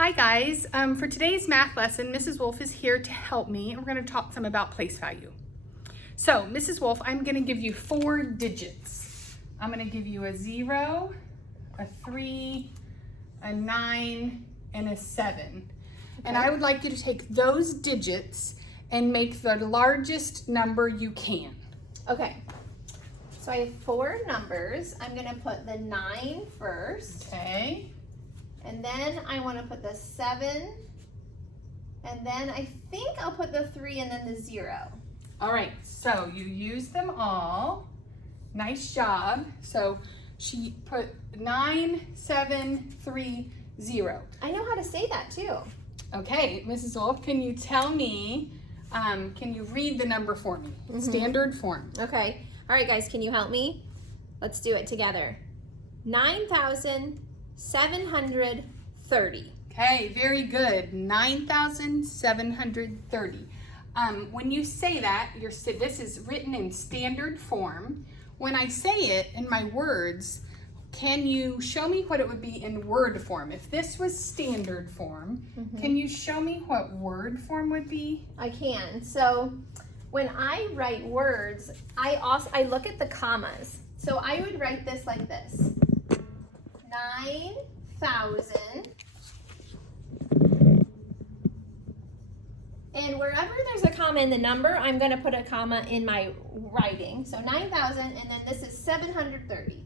Hi guys, for today's math lesson, Mrs. Wolf is here to help me. We're going to talk some about place value. So, Mrs. Wolf, I'm going to give you 4 digits. I'm going to give you a 0, a 3, a 9, and a 7. And I would like you to take those digits and make the largest number you can. Okay, so I have 4 numbers. I'm going to put the 9 first. Okay. And then I want to put the 7. And then I think I'll put the 3 and then the 0. All right, so you use them all. Nice job. So she put 9, 7, 3, 0. I know how to say that too. Okay, Mrs. Wolf, can you tell me, can you read the number for me? Standard form. Okay. All right, guys, can you help me? Let's do it together. 9,730. Okay, very good. 9,730. When you say that, this is written in standard form. When I say it in my words, can you show me what it would be in word form? If this was standard form, can you show me what word form would be? I can. So when I write words, I look at the commas. So I would write this like this. 9,000. And wherever there's a comma in the number, I'm going to put a comma in my writing. So 9,000, and then this is 730.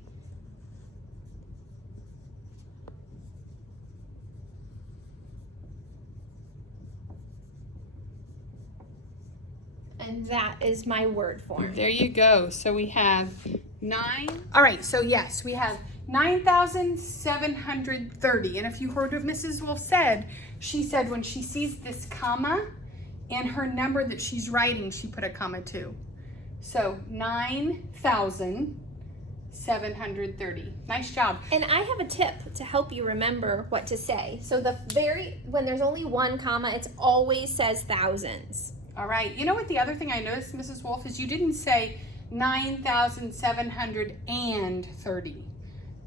And that is my word form. There you go. So we have 9. All right, so yes, we have 9,730. And if you heard what Mrs. Wolf said, she said when she sees this comma in her number that she's writing, she put a comma too. So 9,730. Nice job. And I have a tip to help you remember what to say. So when there's only one comma, it always says thousands. All right. You know what the other thing I noticed, Mrs. Wolf, is you didn't say 9,730.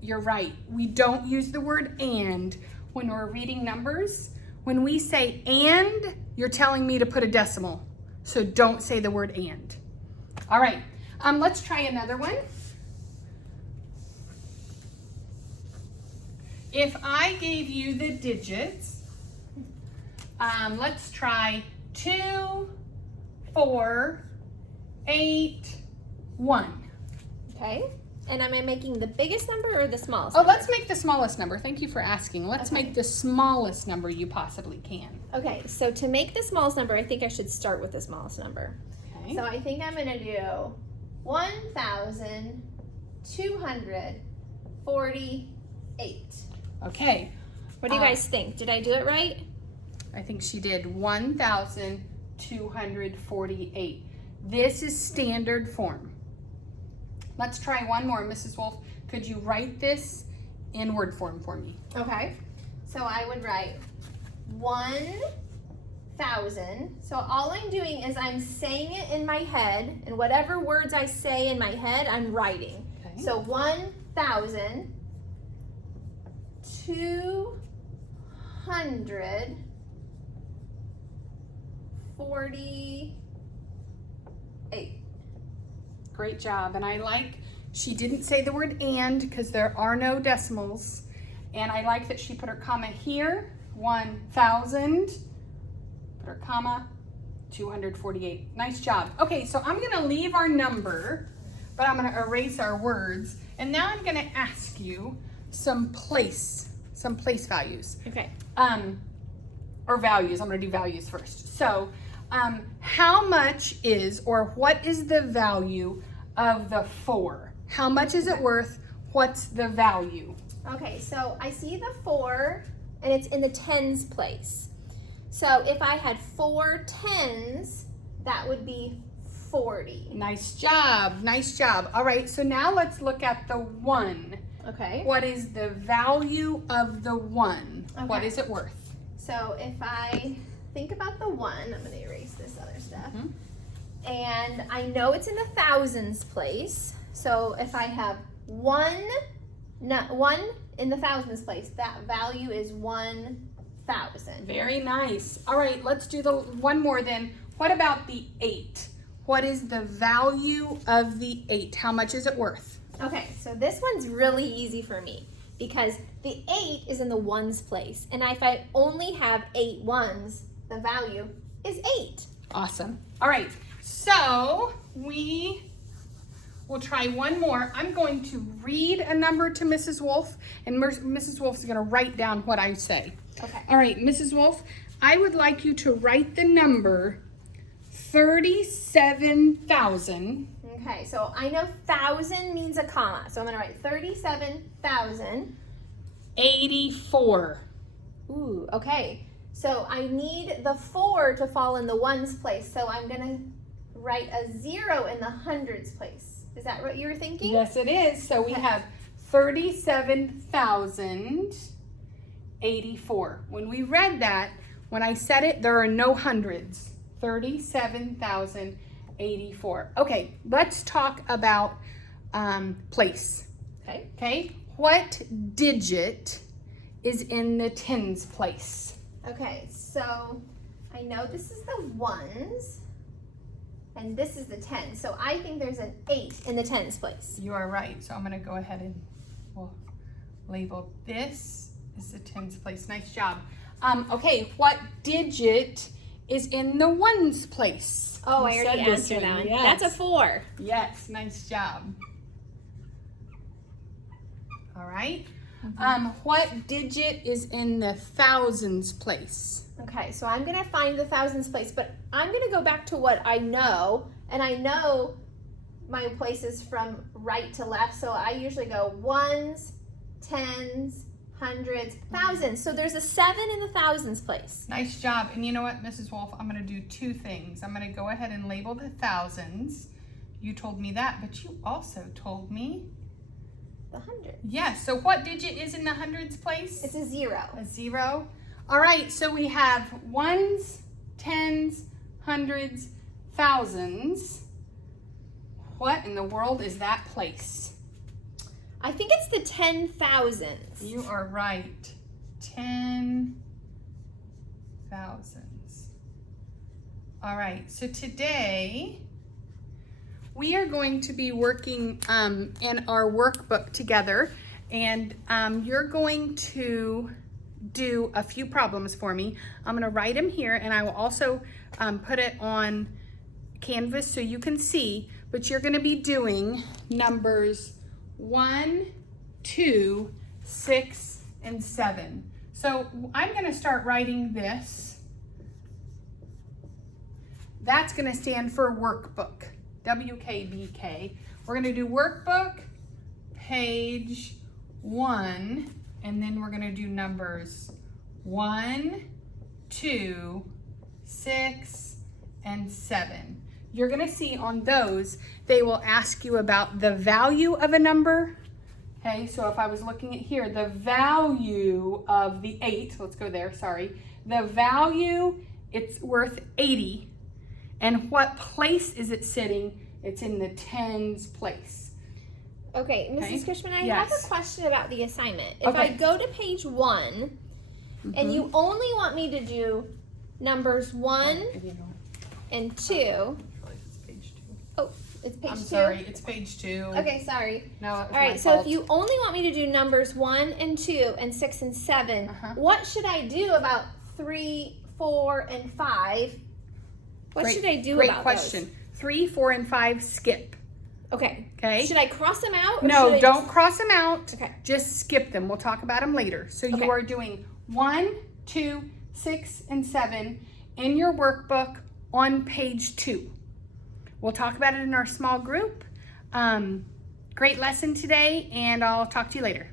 You're right. We don't use the word and when we're reading numbers. When we say and, you're telling me to put a decimal. So don't say the word and. All right. Let's try another one. If I gave you the digits, let's try 2, 4, 8, 1. Okay. And am I making the biggest number or the smallest? Oh, let's make the smallest number. Thank you for asking. Let's make the smallest number you possibly can. Okay, so to make the smallest number, I think I should start with the smallest number. Okay. So I think I'm going to do 1,248. Okay. What do you guys think? Did I do it right? I think she did 1,248. This is standard form. Let's try one more. Mrs. Wolf, could you write this in word form for me? Okay. So I would write 1,000. So all I'm doing is I'm saying it in my head, and whatever words I say in my head, I'm writing. Okay. So 1,248. Great job. And I like, she didn't say the word and because there are no decimals. And I like that she put her comma here, 1,000, put her comma, 248. Nice job. Okay, so I'm going to leave our number, but I'm going to erase our words. And now I'm going to ask you some place values. Okay. Or values. I'm going to do values first. So, how much is, or what is the value of the 4? How much is it worth? What's the value? Okay, so I see the 4, and it's in the tens place. So if I had 4 tens, that would be 40. Nice job. Nice job. All right, so now let's look at the 1. Okay. What is the value of the 1? Okay. What is it worth? So if I think about the 1, I'm going to erase this other stuff. And I know it's in the thousands place. So if I have 1 in the thousands place, that value is 1 1,000. Very nice. All right, let's do the one more then. What about the 8? What is the value of the 8? How much is it worth? Okay, so this one's really easy for me because the 8 is in the ones place. And if I only have 8 ones, the value is 8. Awesome. All right, so we will try one more. I'm going to read a number to Mrs. Wolf, and Mrs. Wolf is going to write down what I say. Okay. All right, Mrs. Wolf, I would like you to write the number 37,000. Okay, so I know 1,000 means a comma. So I'm going to write 37,000. 84. Ooh, okay. So I need the 4 to fall in the ones place. So I'm going to write a 0 in the hundreds place. Is that what you were thinking? Yes, it is. So we have 37,084. When we read that, when I said it, there are no hundreds. 37,084. Okay, let's talk about place. Okay. Okay, what digit is in the tens place? Okay, so I know this is the ones. And this is the 10. So I think there's an 8 in the tens place. You are right. So I'm going to go ahead and we'll label this as the tens place. Nice job. Okay, what digit is in the ones place? Oh, You I already said this answered one. that one. Yes. That's a 4. Yes, nice job. All right. What digit is in the thousands place? Okay, so I'm going to find the thousands place, but I'm going to go back to what I know, and I know my places from right to left, so I usually go ones, tens, hundreds, thousands. So there's a 7 in the thousands place. Nice job. And you know what, Mrs. Wolf? I'm going to do two things. I'm going to go ahead and label the thousands. You told me that, but you also told me The hundred. yes. So what digit is in the hundreds place? It's a 0. A 0. All right, so we have ones, tens, hundreds, thousands. What in the world is that place? I think it's the 10,000s. You are right. 10,000s. All right, so today we are going to be working in our workbook together, and you're going to do a few problems for me. I'm going to write them here, and I will also put it on Canvas so you can see, but you're going to be doing numbers 1, 2, 6, and 7. So I'm going to start writing this. That's going to stand for workbook, WKBK. We're going to do workbook, page 1, and then we're going to do numbers 1, 2, 6, and 7. You're going to see on those, they will ask you about the value of a number. Okay, so if I was looking at here, the value of the 8, let's go there, sorry. The value, it's worth 80. And what place is it sitting? It's in the tens place. Okay, Mrs. Okay. Cushman, I Yes. have a question about the assignment. If Okay. I go to page 1, and you only want me to do numbers 1 and 2. It's page 2. Oh, it's page I'm 2? sorry, it's page 2. Okay, sorry. No, it was All my right, so fault. if you only want me to do numbers 1 and 2 and 6 and 7, what should I do about 3, 4, and 5? What should I do Great about question. 3, 4, and 5 skip. those? Okay. Okay. Should I cross them out? Or No, should I don't just- cross them out. Okay. Just skip them. We'll talk about them later. So Okay. you are doing 1, 2, 6, and 7 in your workbook on page 2. We'll talk about it in our small group. Great lesson today, and I'll talk to you later.